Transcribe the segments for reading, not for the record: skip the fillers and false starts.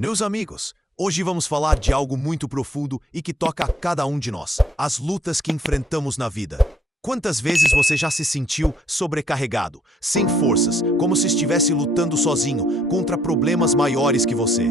Meus amigos, hoje vamos falar de algo muito profundo e que toca a cada um de nós: as lutas que enfrentamos na vida. Quantas vezes você já se sentiu sobrecarregado, sem forças, como se estivesse lutando sozinho contra problemas maiores que você?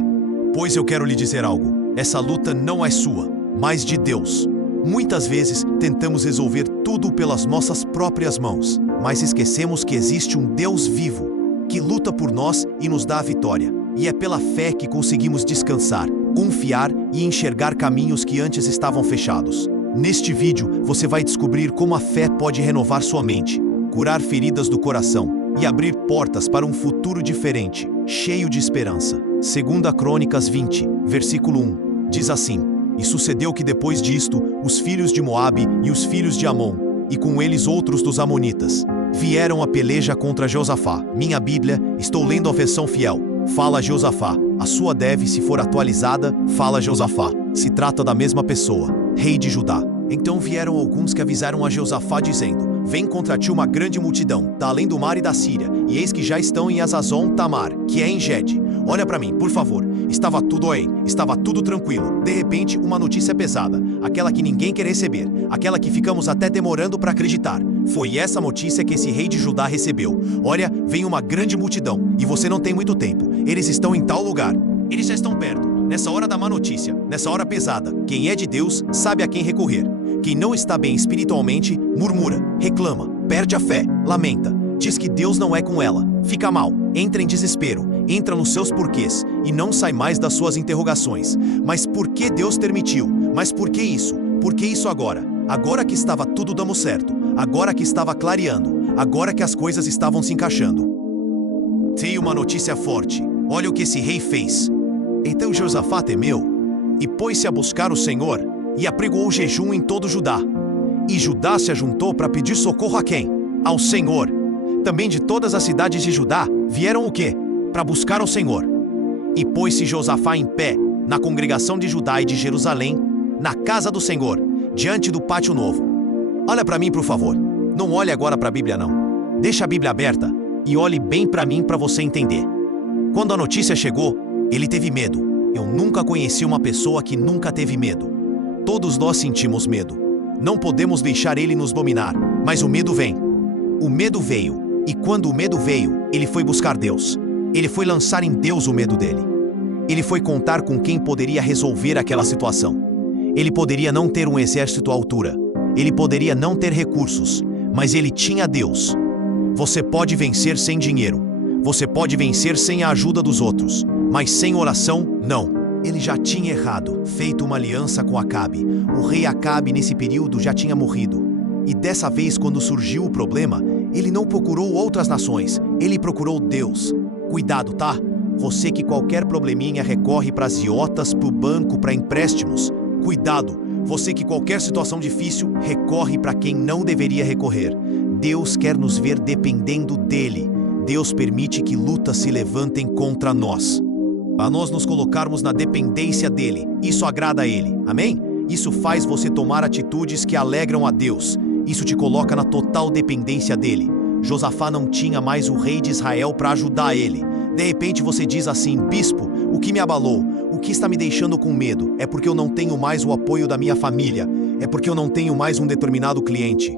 Pois eu quero lhe dizer algo: essa luta não é sua, mas de Deus. Muitas vezes tentamos resolver tudo pelas nossas próprias mãos, mas esquecemos que existe um Deus vivo, que luta por nós e nos dá a vitória. E é pela fé que conseguimos descansar, confiar e enxergar caminhos que antes estavam fechados. Neste vídeo, você vai descobrir como a fé pode renovar sua mente, curar feridas do coração e abrir portas para um futuro diferente, cheio de esperança. 2 Crônicas 20, versículo 1, diz assim: E sucedeu que depois disto, os filhos de Moabe e os filhos de Amon, e com eles outros dos amonitas, vieram a peleja contra Josafá. Minha Bíblia, estou lendo a versão fiel. Fala Josafá. A sua deve, se for atualizada, fala Josafá. Se trata da mesma pessoa, rei de Judá. Então vieram alguns que avisaram a Josafá dizendo: Vem contra ti uma grande multidão, da além do mar e da Síria, e eis que já estão em Hazazon Tamar, que é em Gede. Olha para mim, por favor. Estava tudo tranquilo. De repente, uma notícia pesada, aquela que ninguém quer receber, aquela que ficamos até demorando para acreditar. Foi essa notícia que esse rei de Judá recebeu. Olha, vem uma grande multidão, e você não tem muito tempo. Eles estão em tal lugar. Eles já estão perto. Nessa hora da má notícia, nessa hora pesada, quem é de Deus sabe a quem recorrer. Quem não está bem espiritualmente, murmura, reclama, perde a fé, lamenta, diz que Deus não é com ela, fica mal, entra em desespero, entra nos seus porquês e não sai mais das suas interrogações. Mas por que Deus permitiu? Mas por que isso? Por que isso agora? Agora que estava tudo dando certo, agora que estava clareando, agora que as coisas estavam se encaixando. Tenho uma notícia forte. Olha o que esse rei fez. Então Josafá temeu e pôs-se a buscar o Senhor e apregoou jejum em todo Judá. E Judá se ajuntou para pedir socorro a quem? Ao Senhor. Também de todas as cidades de Judá vieram o quê? Para buscar ao Senhor. E pôs-se Josafá em pé na congregação de Judá e de Jerusalém, na casa do Senhor, diante do pátio novo. Olha para mim, por favor. Não olhe agora para a Bíblia, não. Deixa a Bíblia aberta e olhe bem para mim para você entender. Quando a notícia chegou, ele teve medo. Eu nunca conheci uma pessoa que nunca teve medo. Todos nós sentimos medo. Não podemos deixar ele nos dominar, mas o medo vem. O medo veio, e quando o medo veio, ele foi buscar Deus. Ele foi lançar em Deus o medo dele. Ele foi contar com quem poderia resolver aquela situação. Ele poderia não ter um exército à altura. Ele poderia não ter recursos, mas ele tinha Deus. Você pode vencer sem dinheiro. Você pode vencer sem a ajuda dos outros, mas sem oração, não. Ele já tinha errado, feito uma aliança com Acabe. O rei Acabe nesse período já tinha morrido. E dessa vez, quando surgiu o problema, ele não procurou outras nações, ele procurou Deus. Cuidado, tá? Você que qualquer probleminha recorre para agiotas, para o banco, para empréstimos. Cuidado, você que qualquer situação difícil recorre para quem não deveria recorrer. Deus quer nos ver dependendo dele. Deus permite que lutas se levantem contra nós. Para nós nos colocarmos na dependência dele, isso agrada a ele, amém? Isso faz você tomar atitudes que alegram a Deus. Isso te coloca na total dependência dele. Josafá não tinha mais o rei de Israel para ajudar ele. De repente você diz assim: bispo, o que me abalou? O que está me deixando com medo? É porque eu não tenho mais o apoio da minha família. É porque eu não tenho mais um determinado cliente.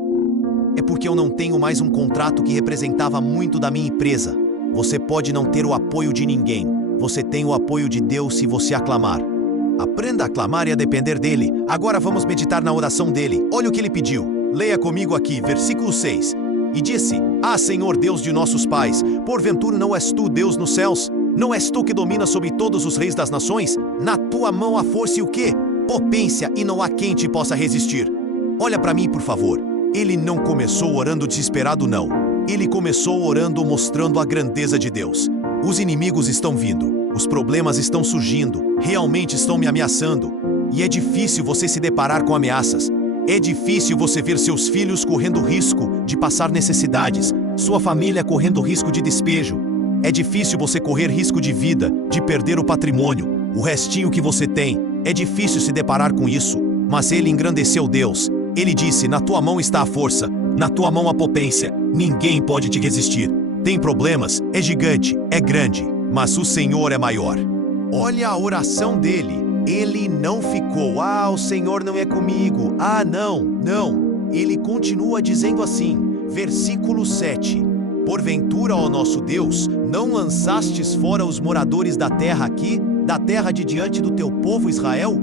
É porque eu não tenho mais um contrato que representava muito da minha empresa. Você pode não ter o apoio de ninguém. Você tem o apoio de Deus se você aclamar. Aprenda a aclamar e a depender dele. Agora vamos meditar na oração dele. Olha o que ele pediu. Leia comigo aqui, versículo 6. E disse: Ah, Senhor Deus de nossos pais, porventura não és tu Deus nos céus? Não és tu que dominas sobre todos os reis das nações? Na tua mão há força e o quê? Potência, e não há quem te possa resistir. Olha para mim, por favor. Ele não começou orando desesperado, não. Ele começou orando mostrando a grandeza de Deus. Os inimigos estão vindo, os problemas estão surgindo, realmente estão me ameaçando. E é difícil você se deparar com ameaças. É difícil você ver seus filhos correndo risco de passar necessidades, sua família correndo risco de despejo. É difícil você correr risco de vida, de perder o patrimônio, o restinho que você tem. É difícil se deparar com isso, mas ele engrandeceu Deus. Ele disse: na tua mão está a força, na tua mão a potência, ninguém pode te resistir. Tem problemas, é gigante, é grande, mas o Senhor é maior. Olha a oração dele. Ele não ficou, o Senhor não é comigo. Não. Ele continua dizendo assim, versículo 7. Porventura, ó nosso Deus, não lançastes fora os moradores da terra aqui, da terra de diante do teu povo Israel?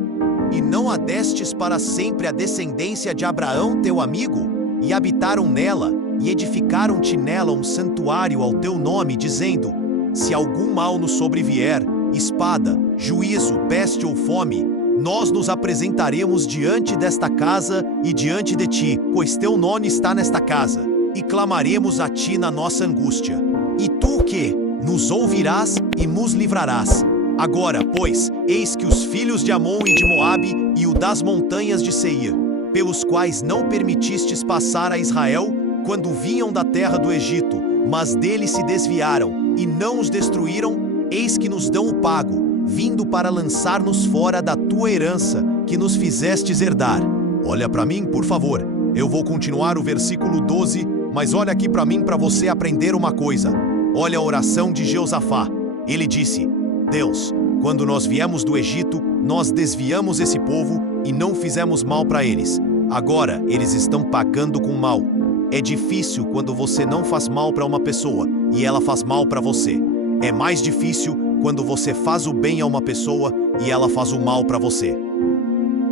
E não adestes para sempre a descendência de Abraão, teu amigo? E habitaram nela, e edificaram-te nela um santuário ao teu nome, dizendo: se algum mal nos sobrevier, espada, juízo, peste ou fome, nós nos apresentaremos diante desta casa e diante de ti, pois teu nome está nesta casa, e clamaremos a ti na nossa angústia. E tu que nos ouvirás e nos livrarás. Agora, pois, eis que os filhos de Amon e de Moabe e o das montanhas de Seir, pelos quais não permitistes passar a Israel, quando vinham da terra do Egito, mas deles se desviaram, e não os destruíram, eis que nos dão o pago, vindo para lançar-nos fora da tua herança, que nos fizestes herdar. Olha para mim, por favor. Eu vou continuar o versículo 12, mas olha aqui para mim para você aprender uma coisa. Olha a oração de Jeosafá. Ele disse: Deus, quando nós viemos do Egito, nós desviamos esse povo e não fizemos mal para eles. Agora, eles estão pagando com mal. É difícil quando você não faz mal para uma pessoa e ela faz mal para você. É mais difícil quando você faz o bem a uma pessoa e ela faz o mal para você.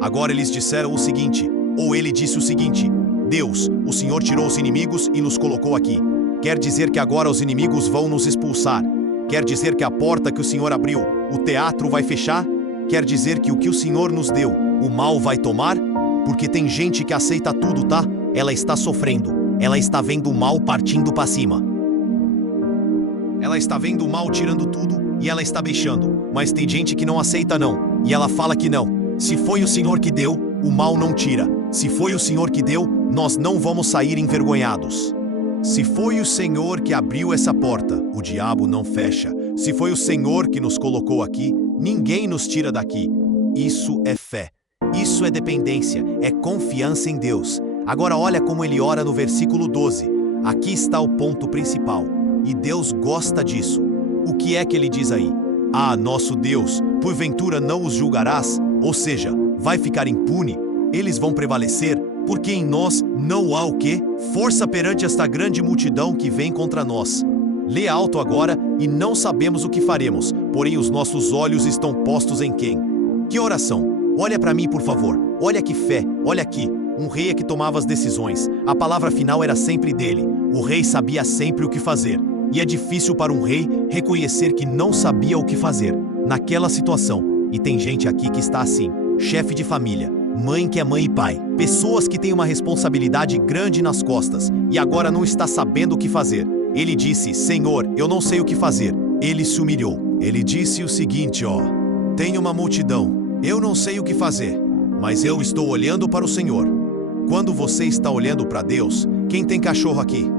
Agora eles disseram o seguinte, ou ele disse o seguinte: Deus, o Senhor tirou os inimigos e nos colocou aqui. Quer dizer que agora os inimigos vão nos expulsar? Quer dizer que a porta que o Senhor abriu, o teatro vai fechar? Quer dizer que o que o Senhor nos deu, o mal vai tomar? Porque tem gente que aceita tudo, tá? Ela está sofrendo. Ela está vendo o mal partindo para cima. Ela está vendo o mal tirando tudo e ela está deixando. Mas tem gente que não aceita não. E ela fala que não. Se foi o Senhor que deu, o mal não tira. Se foi o Senhor que deu, nós não vamos sair envergonhados. Se foi o Senhor que abriu essa porta, o diabo não fecha. Se foi o Senhor que nos colocou aqui, ninguém nos tira daqui. Isso é fé. Isso é dependência, é confiança em Deus. Agora olha como ele ora no versículo 12. Aqui está o ponto principal. E Deus gosta disso. O que é que ele diz aí? Nosso Deus, porventura não os julgarás? Ou seja, vai ficar impune? Eles vão prevalecer? Porque em nós não há o quê? Força perante esta grande multidão que vem contra nós. Lê alto agora e não sabemos o que faremos, porém os nossos olhos estão postos em quem? Que oração? Olha para mim, por favor. Olha que fé, olha aqui. Um rei é que tomava as decisões. A palavra final era sempre dele. O rei sabia sempre o que fazer. E é difícil para um rei reconhecer que não sabia o que fazer naquela situação. E tem gente aqui que está assim. Chefe de família, mãe que é mãe e pai. Pessoas que têm uma responsabilidade grande nas costas e agora não está sabendo o que fazer. Ele disse: Senhor, eu não sei o que fazer. Ele se humilhou. Ele disse o seguinte, tem uma multidão. Eu não sei o que fazer, mas eu estou olhando para o Senhor. Quando você está olhando para Deus, quem tem cachorro aqui?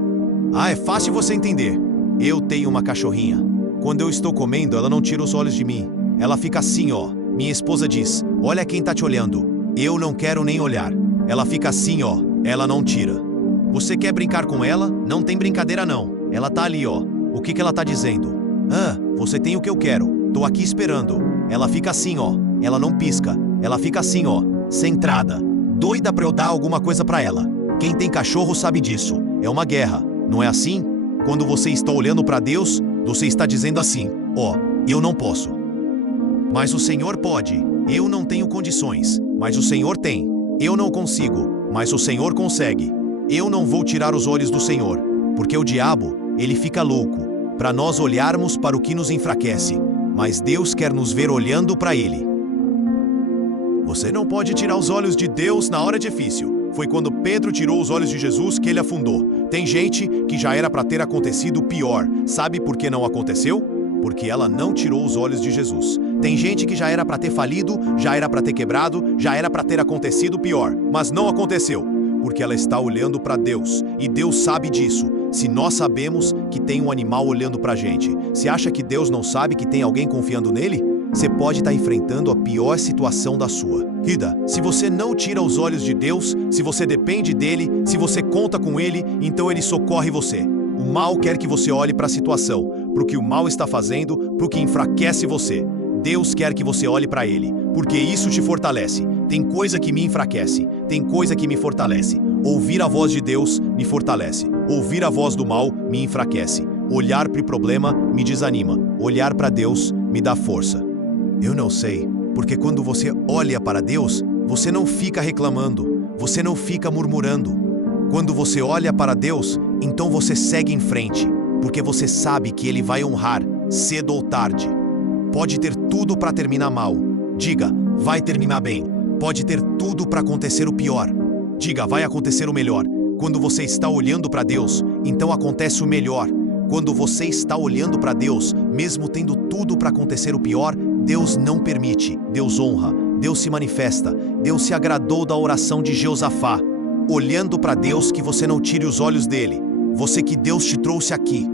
É fácil você entender. Eu tenho uma cachorrinha. Quando eu estou comendo, ela não tira os olhos de mim. Ela fica assim, Minha esposa diz: olha quem tá te olhando. Eu não quero nem olhar. Ela fica assim, Ela não tira. Você quer brincar com ela? Não tem brincadeira não. Ela tá ali, O que ela tá dizendo? Você tem o que eu quero. Tô aqui esperando. Ela fica assim, Ela não pisca. Ela fica assim, centrada. Doida pra eu dar alguma coisa pra ela. Quem tem cachorro sabe disso. É uma guerra. Não é assim? Quando você está olhando para Deus, você está dizendo assim: eu não posso. Mas o Senhor pode. Eu não tenho condições, mas o Senhor tem. Eu não consigo, mas o Senhor consegue. Eu não vou tirar os olhos do Senhor, porque o diabo, ele fica louco para nós olharmos para o que nos enfraquece, mas Deus quer nos ver olhando para Ele. Você não pode tirar os olhos de Deus na hora difícil. Foi quando Pedro tirou os olhos de Jesus que ele afundou. Tem gente que já era para ter acontecido pior. Sabe por que não aconteceu? Porque ela não tirou os olhos de Jesus. Tem gente que já era para ter falido, já era para ter quebrado, já era para ter acontecido pior. Mas não aconteceu, porque ela está olhando para Deus. E Deus sabe disso. Se nós sabemos que tem um animal olhando para a gente, você acha que Deus não sabe que tem alguém confiando nele? Você pode estar enfrentando a pior situação da sua vida. Se você não tira os olhos de Deus, se você depende dele, se você conta com ele, então ele socorre você. O mal quer que você olhe para a situação, para o que o mal está fazendo, para o que enfraquece você. Deus quer que você olhe para Ele, porque isso te fortalece. Tem coisa que me enfraquece, tem coisa que me fortalece. Ouvir a voz de Deus me fortalece. Ouvir a voz do mal me enfraquece. Olhar para o problema me desanima. Olhar para Deus me dá força. Eu não sei, porque quando você olha para Deus, você não fica reclamando, você não fica murmurando. Quando você olha para Deus, então você segue em frente, porque você sabe que Ele vai honrar, cedo ou tarde. Pode ter tudo para terminar mal. Diga, vai terminar bem. Pode ter tudo para acontecer o pior. Diga, vai acontecer o melhor. Quando você está olhando para Deus, então acontece o melhor. Quando você está olhando para Deus, mesmo tendo tudo para acontecer o pior, Deus não permite, Deus honra, Deus se manifesta, Deus se agradou da oração de Jeosafá. Olhando para Deus, que você não tire os olhos dele. Você que Deus te trouxe aqui,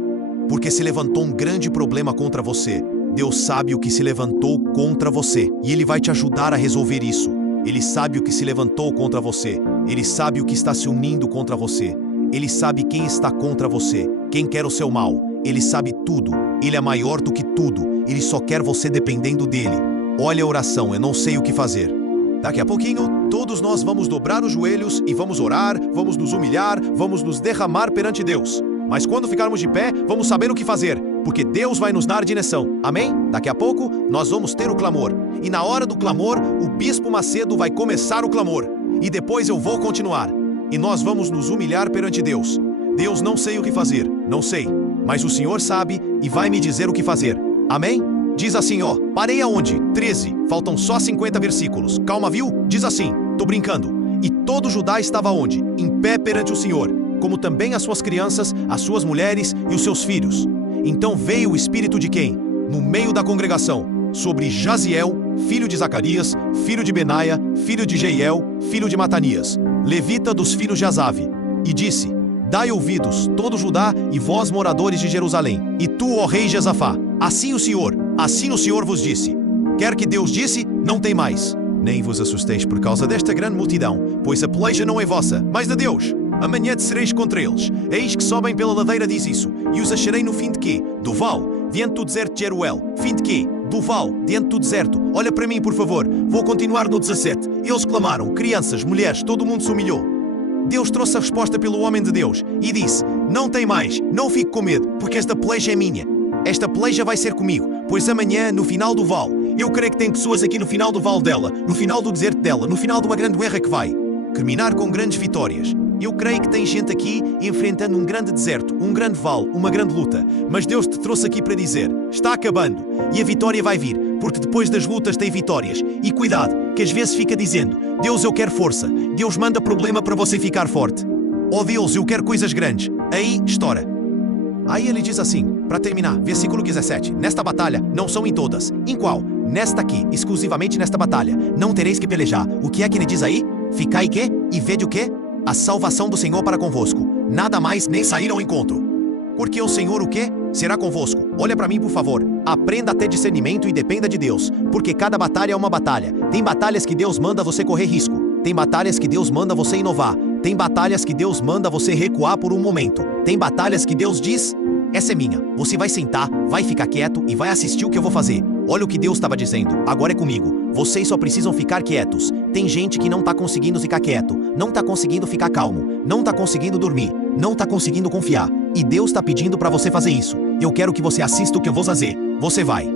porque se levantou um grande problema contra você. Deus sabe o que se levantou contra você, e Ele vai te ajudar a resolver isso. Ele sabe o que se levantou contra você. Ele sabe o que está se unindo contra você. Ele sabe quem está contra você, quem quer o seu mal. Ele sabe tudo. Ele é maior do que tudo. Ele só quer você dependendo dele. Olha a oração, eu não sei o que fazer. Daqui a pouquinho, todos nós vamos dobrar os joelhos e vamos orar, vamos nos humilhar, vamos nos derramar perante Deus. Mas quando ficarmos de pé, vamos saber o que fazer, porque Deus vai nos dar direção. Amém? Daqui a pouco, nós vamos ter o clamor. E na hora do clamor, o Bispo Macedo vai começar o clamor. E depois eu vou continuar. E nós vamos nos humilhar perante Deus. Deus, não sei o que fazer, não sei. Mas o Senhor sabe e vai me dizer o que fazer. Amém? Diz assim, ó. Parei aonde? 13. Faltam só 50 versículos. Calma, viu? Diz assim. Tô brincando. E todo Judá estava onde? Em pé perante o Senhor, como também as suas crianças, as suas mulheres e os seus filhos. Então veio o espírito de quem? No meio da congregação, sobre Jaziel, filho de Zacarias, filho de Benaia, filho de Jeiel, filho de Matanias, levita dos filhos de Asave, e disse: Dai ouvidos, todo Judá e vós moradores de Jerusalém, e tu, ó rei Josafá, assim o Senhor vos disse. Quer que Deus disse, não tem mais. Nem vos assusteis por causa desta grande multidão, pois a peleja não é vossa, mas de Deus. Amanhã descereis contra eles. Eis que sobem pela ladeira, diz isso. E os acharei no fim de quê? Do vale, diante do deserto de Jeruel. Fim de quê? Do vale, diante do deserto. Olha para mim, por favor. Vou continuar no 17. Eles clamaram, crianças, mulheres, todo mundo se humilhou. Deus trouxe a resposta pelo homem de Deus e disse: Não tem mais, não fique com medo, porque esta peleja é minha. Esta peleja vai ser comigo, pois amanhã, no final do vale, eu creio que tem pessoas aqui no final do vale dela, no final do deserto dela, no final de uma grande guerra que vai terminar com grandes vitórias. Eu creio que tem gente aqui enfrentando um grande deserto, um grande vale, uma grande luta. Mas Deus te trouxe aqui para dizer: está acabando e a vitória vai vir, porque depois das lutas tem vitórias. E cuidado, que às vezes fica dizendo: Deus, eu quero força. Deus manda problema para você ficar forte. Oh Deus, eu quero coisas grandes. Aí estoura. Aí ele diz assim, para terminar, versículo 17. Nesta batalha, não são em todas. Em qual? Nesta aqui, exclusivamente nesta batalha. Não tereis que pelejar. O que é que ele diz aí? Ficai quê? E vede o quê? A salvação do Senhor para convosco. Nada mais nem sair ao encontro. Porque o Senhor o quê? Será convosco. Olha para mim, por favor. Aprenda a ter discernimento e dependa de Deus. Porque cada batalha é uma batalha. Tem batalhas que Deus manda você correr risco. Tem batalhas que Deus manda você inovar. Tem batalhas que Deus manda você recuar por um momento. Tem batalhas que Deus diz: essa é minha. Você vai sentar, vai ficar quieto e vai assistir o que eu vou fazer. Olha o que Deus estava dizendo. Agora é comigo. Vocês só precisam ficar quietos. Tem gente que não está conseguindo ficar quieto. Não está conseguindo ficar calmo. Não está conseguindo dormir. Não está conseguindo confiar. E Deus está pedindo para você fazer isso. Eu quero que você assista o que eu vou fazer. Você vai.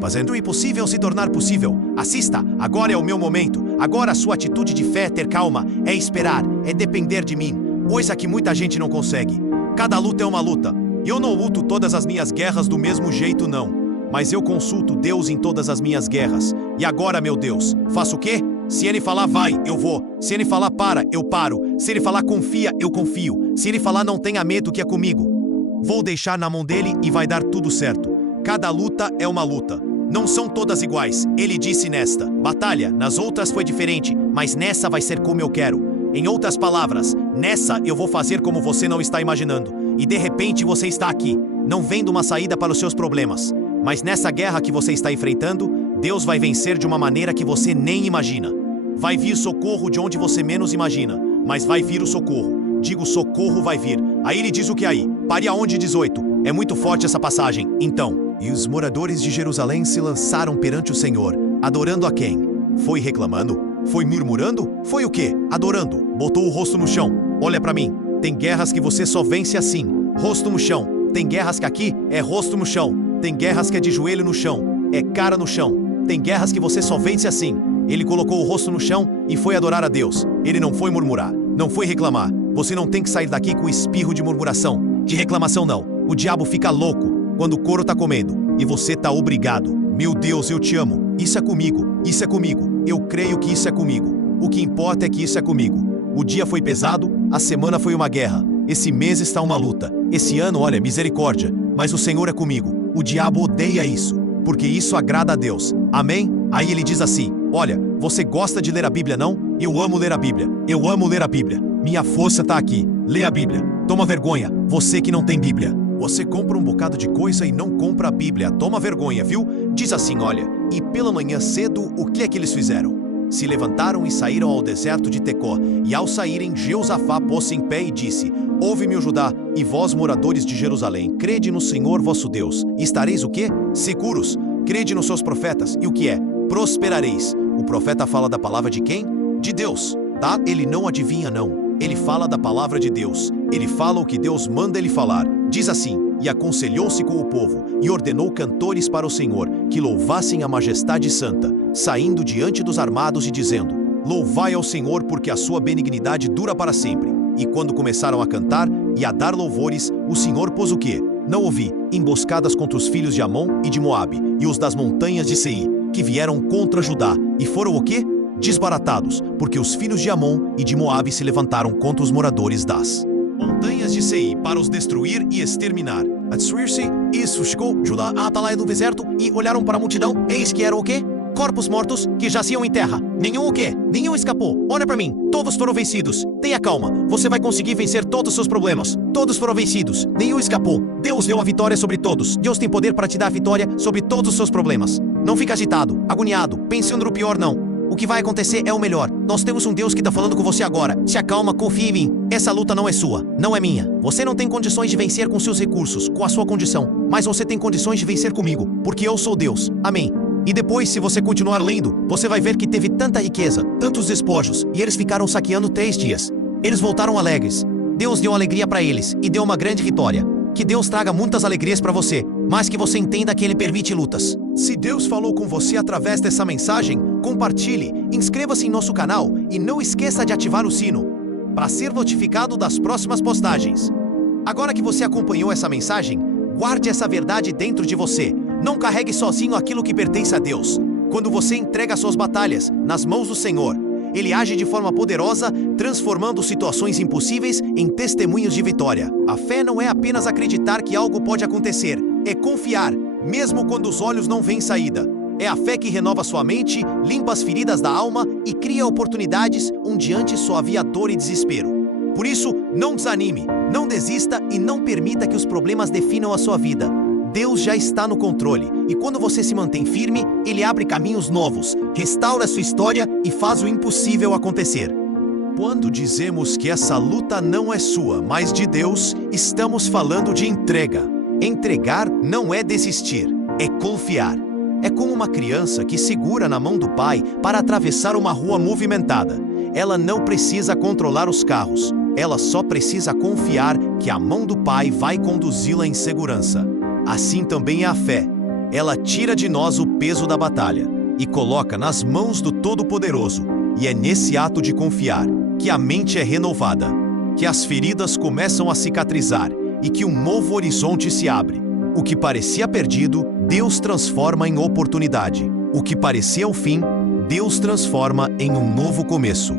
Fazendo o impossível se tornar possível. Assista. Agora é o meu momento. Agora a sua atitude de fé é ter calma. É esperar. É depender de mim. Coisa que muita gente não consegue. Cada luta é uma luta. Eu não luto todas as minhas guerras do mesmo jeito, não. Mas eu consulto Deus em todas as minhas guerras. E agora, meu Deus, faço o quê? Se Ele falar vai, eu vou. Se Ele falar para, eu paro. Se Ele falar confia, eu confio. Se Ele falar não tenha medo, que é comigo. Vou deixar na mão dele e vai dar tudo certo. Cada luta é uma luta. Não são todas iguais. Ele disse nesta batalha, nas outras foi diferente, mas nessa vai ser como eu quero. Em outras palavras, nessa eu vou fazer como você não está imaginando. E de repente você está aqui, não vendo uma saída para os seus problemas. Mas nessa guerra que você está enfrentando, Deus vai vencer de uma maneira que você nem imagina. Vai vir socorro de onde você menos imagina, mas vai vir o socorro. Digo, socorro vai vir. Aí ele diz o que aí? Pare aonde 18. É muito forte essa passagem. Então, E os moradores de Jerusalém se lançaram perante o Senhor, adorando a quem? Foi reclamando? Foi murmurando? Foi o quê? Adorando. Botou o rosto no chão. Olha pra mim. Tem guerras que você só vence assim. Rosto no chão. Tem guerras que aqui é rosto no chão. Tem guerras que é de joelho no chão. É cara no chão. Tem guerras que você só vence assim. Ele colocou o rosto no chão e foi adorar a Deus. Ele não foi murmurar. Não foi reclamar. Você não tem que sair daqui com espirro de murmuração. De reclamação não. O diabo fica louco quando o couro tá comendo. E você tá obrigado. Meu Deus, eu te amo. Isso é comigo. Isso é comigo. Eu creio que isso é comigo. O que importa é que isso é comigo. O dia foi pesado, a semana foi uma guerra. Esse mês está uma luta. Esse ano, olha, misericórdia. Mas o Senhor é comigo. O diabo odeia isso, porque isso agrada a Deus. Amém? Aí ele diz assim, olha, você gosta de ler a Bíblia, não? Eu amo ler a Bíblia. Eu amo ler a Bíblia. Minha força tá aqui. Lê a Bíblia. Toma vergonha, você que não tem Bíblia. Você compra um bocado de coisa e não compra a Bíblia. Toma vergonha, viu? Diz assim, olha, e pela manhã cedo, o que é que eles fizeram? Se levantaram e saíram ao deserto de Tecó, e ao saírem, Jeosafá pôs-se em pé e disse, ouve-me, o Judá, e vós, moradores de Jerusalém, crede no Senhor vosso Deus, e estareis o quê? Seguros. Crede nos seus profetas, e o que é? Prosperareis. O profeta fala da palavra de quem? De Deus, tá? Ele não adivinha, não. Ele fala da palavra de Deus. Ele fala o que Deus manda ele falar. Diz assim, e aconselhou-se com o povo, e ordenou cantores para o Senhor, que louvassem a majestade santa, saindo diante dos armados e dizendo, louvai ao Senhor, porque a sua benignidade dura para sempre. E quando começaram a cantar e a dar louvores, o Senhor pôs o quê? Não ouvi, emboscadas contra os filhos de Amon e de Moabe, e os das montanhas de Seir, que vieram contra Judá, e foram o quê? Desbaratados, porque os filhos de Amon e de Moabe se levantaram contra os moradores das montanhas de Seir para os destruir e exterminar. A destruir-se, isso chegou Judá a Atalaia do deserto e olharam para a multidão, eis que eram o quê? Corpos mortos que jaziam em terra. Nenhum o quê? Nenhum escapou. Olha para mim, todos foram vencidos. Tenha calma, você vai conseguir vencer todos os seus problemas. Todos foram vencidos, nenhum escapou. Deus deu a vitória sobre todos. Deus tem poder para te dar a vitória sobre todos os seus problemas. Não fica agitado, agoniado, pensando no pior não. O que vai acontecer é o melhor. Nós temos um Deus que está falando com você agora. Se acalma, confie em mim. Essa luta não é sua, não é minha. Você não tem condições de vencer com seus recursos, com a sua condição. Mas você tem condições de vencer comigo, porque eu sou Deus. Amém. E depois, se você continuar lendo, você vai ver que teve tanta riqueza, tantos despojos, e eles ficaram saqueando 3 dias. Eles voltaram alegres. Deus deu alegria para eles e deu uma grande vitória. Que Deus traga muitas alegrias para você, mas que você entenda que Ele permite lutas. Se Deus falou com você através dessa mensagem, compartilhe, inscreva-se em nosso canal e não esqueça de ativar o sino para ser notificado das próximas postagens. Agora que você acompanhou essa mensagem, guarde essa verdade dentro de você. Não carregue sozinho aquilo que pertence a Deus. Quando você entrega suas batalhas nas mãos do Senhor, Ele age de forma poderosa, transformando situações impossíveis em testemunhos de vitória. A fé não é apenas acreditar que algo pode acontecer, é confiar, mesmo quando os olhos não veem saída. É a fé que renova sua mente, limpa as feridas da alma e cria oportunidades onde antes só havia dor e desespero. Por isso, não desanime, não desista e não permita que os problemas definam a sua vida. Deus já está no controle, e quando você se mantém firme, Ele abre caminhos novos, restaura sua história e faz o impossível acontecer. Quando dizemos que essa luta não é sua, mas de Deus, estamos falando de entrega. Entregar não é desistir, é confiar. É como uma criança que segura na mão do pai para atravessar uma rua movimentada. Ela não precisa controlar os carros, ela só precisa confiar que a mão do pai vai conduzi-la em segurança. Assim também é a fé. Ela tira de nós o peso da batalha e coloca nas mãos do Todo-Poderoso. E é nesse ato de confiar que a mente é renovada, que as feridas começam a cicatrizar e que um novo horizonte se abre. O que parecia perdido, Deus transforma em oportunidade. O que parecia o fim, Deus transforma em um novo começo.